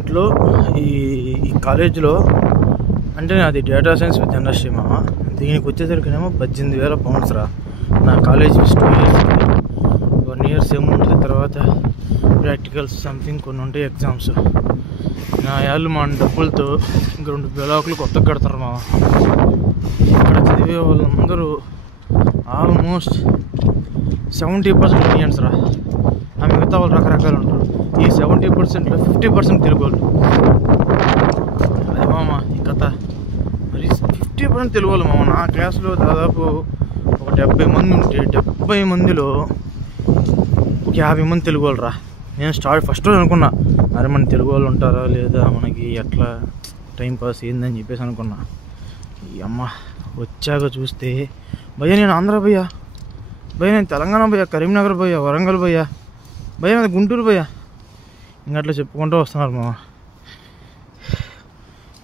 దీంట్లో ఈ కాలేజీలో అంటే నాది డేటా సైన్స్ విత్ ఇండస్ట్రీ మామ. దీనికి వచ్చేసరికినేమో 18,000 పౌండ్స్ రా. నా కాలేజ్ 2 ఇయర్స్, 1 ఇయర్ సెమ్ ఉంటుంది, తర్వాత ప్రాక్టికల్స్ సంథింగ్ కొన్ని ఉంటాయి, ఎగ్జామ్స్. నా యాళ్ళు మా డబ్బులతో ఇంక 2 బ్లాకులు కొత్తగా కడతారు మామ. ఇక్కడ చదివే వాళ్ళందరూ ఆల్మోస్ట్ 70% ఇండియన్స్ రా. ఆ మిగతా వాళ్ళు రకరకాలు ఉంటారు. ఈ 70%లో 50% తెలుగు వాళ్ళు. అదే మామ ఈ కథ. మరి 50% తెలుగు వాళ్ళు మామ. నా క్లాస్లో దాదాపు ఒక 70 మంది ఉంటే 70 మందిలో ఒక 50 మంది తెలుగు వాళ్ళు రా. నేను ఫస్ట్ రోజు అనుకున్నా, అరే మన తెలుగు వాళ్ళు ఉంటారా లేదా, మనకి ఎట్లా టైంపాస్ ఏందని చెప్పేసి అనుకున్నా. ఈ అమ్మ వచ్చాక చూస్తే భయ్యా నేను ఆంధ్ర భయ్యా, భయ్యా నేను తెలంగాణ భయ్యా, కరీంనగర్ భయ్యా, వరంగల్ భయ్యా, భయ్యా అది గుంటూరు భయ్యా, ఇంకా అట్లా చెప్పుకుంటూ వస్తున్నారు మామ.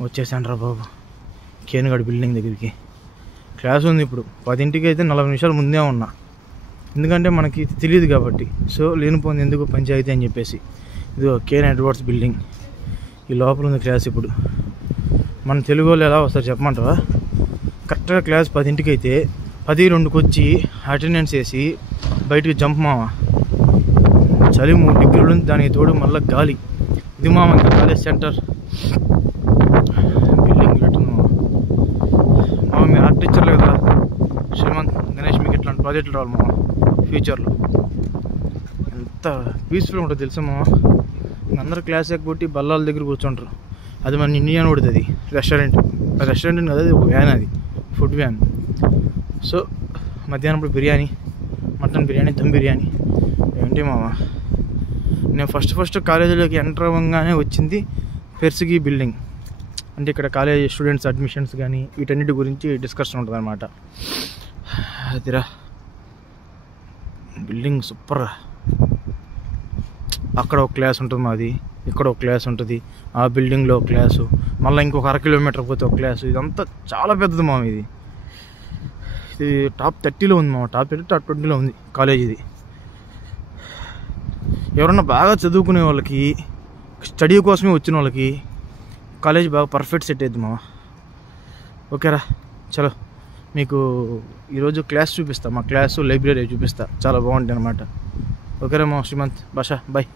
వచ్చేసాను రా బాబు కేన్గఢ్ బిల్డింగ్ దగ్గరికి. క్లాస్ ఉంది ఇప్పుడు 10ంటికి అయితే 40 నిమిషాలు ముందే ఉన్నా, ఎందుకంటే మనకి తెలియదు కాబట్టి. సో లేనిపోయింది ఎందుకు పంచాయతీ అని చెప్పేసి. ఇది కేన్ ఎడ్వర్డ్స్ బిల్డింగ్, ఈ లోపల ఉంది క్లాస్. ఇప్పుడు మన తెలుగు వాళ్ళు ఎలా వస్తారు చెప్పమంటావా? కరెక్ట్గా క్లాస్ 10ంటికి అయితే 10:02కి వచ్చి అటెండెన్స్ వేసి బయటికి జంప్ మామ. చలి 3 డిగ్రీలు ఉంది, దానికి తోడు మళ్ళీ గాలి. ఇది మామ ఇంకా కాలేజ్ సెంటర్ బిల్డింగ్ పెట్టింది మామ. మీరు ఆర్ట్ టీచర్లే కదా శ్రీమంత్, గణేష్, మీకు ఇట్లాంటి ప్రాజెక్టులు రావాలి మామ ఫ్యూచర్లో. ఎంత పీస్ఫుల్గా ఉంటుంది తెలుసా మామ. అందరూ క్లాస్ ఎక్కబట్టి బల్లాల దగ్గర కూర్చుంటారు. అది మన ఇండియన్ ఉడుతుంది రెస్టారెంట్ కదా, అది ఒక వ్యాన్, అది ఫుడ్ వ్యాన్. సో మధ్యాహ్నం ఇప్పుడు బిర్యానీ, మటన్ బిర్యానీ, దమ్ బిర్యానీ ఏంటి మామ. నేను ఫస్ట్ కాలేజీలోకి ఎంటర్ అవ్వగానే వచ్చింది పెర్సిగి బిల్డింగ్. అంటే ఇక్కడ కాలేజ్ స్టూడెంట్స్ అడ్మిషన్స్ కానీ వీటన్నిటి గురించి డిస్కషన్ ఉంటుంది అనమాట. అదిరా బిల్డింగ్ సూపర్. అక్కడ ఒక క్లాస్ ఉంటుంది మాది, ఇక్కడ ఒక క్లాస్ ఉంటుంది, ఆ బిల్డింగ్లో ఒక క్లాసు, మళ్ళీ ఇంకొక 1/2 కిలోమీటర్ పోతే ఒక క్లాసు. ఇదంతా చాలా పెద్దది మామ. ఇది టాప్ 30లో ఉంది మామ. టాప్ 30, టాప్ 20లో ఉంది కాలేజ్ ఇది. ఎవరన్నా బాగా చదువుకునే వాళ్ళకి, స్టడీ కోసమే వచ్చిన వాళ్ళకి కాలేజ్ బాగా పర్ఫెక్ట్ సెట్ అయ్యింది మామ. ఓకేరా చలో, మీకు ఈరోజు క్లాస్ చూపిస్తా, మా క్లాసు లైబ్రరీ చూపిస్తా, చాలా బాగుంటుంది అనమాట. ఓకేరా మా శ్రీమంత్ భాష, బాయ్.